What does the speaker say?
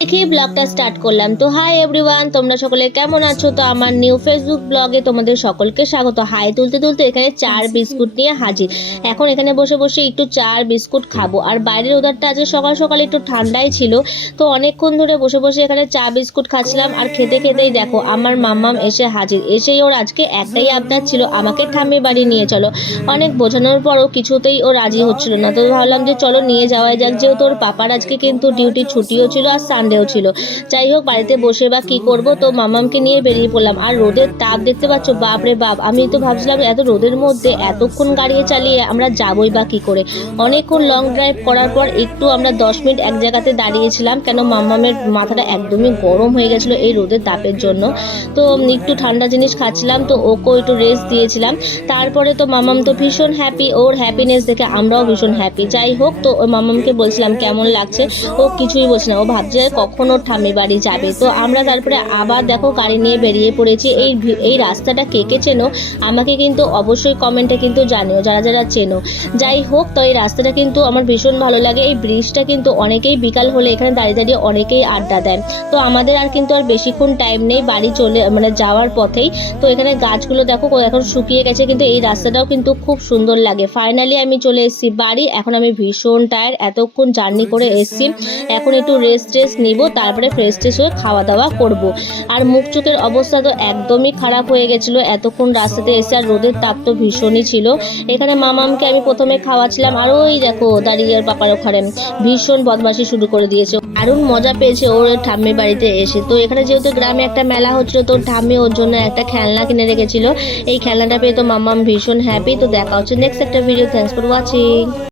দেখি ব্লগটা স্টার্ট করলাম। তো হাই এভরিওয়ান, তোমরা সকলে কেমন আছো? তো আমার নিউ ফেসবুক ব্লগে তোমাদের সকলকে স্বাগত। হাই তুলতে তুলতে এখানে চার বিস্কুট নিয়ে হাজির। এখন এখানে বসে বসে একটু চার বিস্কুট খাবো। আর বাইরের ওদারটা আজকে সকাল সকাল একটু ঠান্ডাই ছিল, তো অনেকক্ষণ ধরে বসে বসে এখানে চা বিস্কুট খাচ্ছিলাম। আর খেতে খেতেই দেখো আমার মাম্মাম এসে হাজির। এসেই ওর আজকে একটাই আবদার ছিল, আমাকে ঠাম্মি বাড়ি নিয়ে চলো। অনেক বোঝানোর পরও কিছুতেই ও রাজি হচ্ছিল না। তো ভাবলাম যে চলো নিয়ে যাওয়াই যাক, যেহেতু ওর পাপার আজকে কিন্তু ডিউটি ছুটিও ছিল আর সানডেও ছিল। যাই হোক, বাড়িতে বসে বা কি করব, তো মামামকে নিয়ে বেরিয়ে পড়লাম। আর রোদের তাপ দেখতে পাচ্ছ, বাপ রে বাপ। আমি তো ভাবছিলাম এত রোদের মধ্যে এতক্ষণ গাড়ি চালিয়ে আমরা যাবই বা কি করে। অনেকক্ষণ লং ড্রাইভ করার পর একটু আমরা 10 মিনিট এক জায়গাতে দাঁড়িয়েছিলাম, কেন মামামের মাথাটা একদমই গরম হয়ে গেছিলো এই রোদের তাপের জন্য। তো একটু ঠান্ডা জিনিস খাচ্ছিলাম, তো ওকেও একটু রেস্ট দিয়েছিলাম। তারপরে তো মামাম তো ভীষণ হ্যাপি, ওর হ্যাপিনেস দেখে আমরাও ভীষণ হ্যাপি। যাই হোক, তো ওই মামামকে বলছিলাম কেমন লাগছে, ও কিছুই বলছে না, ও ভাবছে কখন ওর ঠাম্মি বাড়ি যাবে। তো আমরা তারপরে আবার দেখো গাড়ি নিয়ে বেরিয়ে পড়েছি। এই রাস্তাটা কে কে চেনো আমাকে কিন্তু অবশ্যই কমেন্টে কিন্তু জানিও, যারা যারা চেনো। যাই হোক, তো এই রাস্তাটা কিন্তু আমার ভীষণ ভালো লাগে। এই ব্রিজটা কিন্তু অনেকেই বিকাল হলে এখানে দাঁড়িয়ে দাঁড়িয়ে অনেকেই আড্ডা দেয়। তো আমাদের আর কিন্তু আর বেশিক্ষণ টাইম নেই বাড়ি চলে যাওয়ার পথেই। তো এখানে গাছগুলো দেখো এখন শুকিয়ে গেছে, কিন্তু এই রাস্তাটাও কিন্তু খুব সুন্দর লাগে। ফাইনালি আমি চলে এসেছি বাড়ি। এখন আমি ভীষণ টায়ার্ড, এতক্ষণ জার্নি করে এসেছি। এখন একটু রেস্ট নিব, তারপরে ফ্রেশ হয়ে খাওয়া দাওয়া করব। আর মুখ চোখের অবস্থা তো একদমই খারাপ হয়ে গেছিলো এতক্ষণ রাস্তাতে এসে, আর রোদের তাপ তো ভীষণই ছিল। এখানে মামামকে আমি প্রথমে খাওয়াচ্ছিলাম, আর ওই দেখো দাঁড়িয়ে ওর পাপার ওখানে ভীষণ বদমাশি শুরু করে দিয়েছে। দারুণ মজা পেয়েছে ওর ঠাম্মি বাড়িতে এসে। তো এখানে যেহেতু গ্রামে একটা মেলা হচ্ছিল, তো ঠাম্মি ওর জন্য একটা খেলনা কিনে রেখেছিল। এই খেলনাটা পেয়ে তো মামাম ভীষণ হ্যাপি। তো দেখা হচ্ছে নেক্সট একটা ভিডিও। Thanks for watching.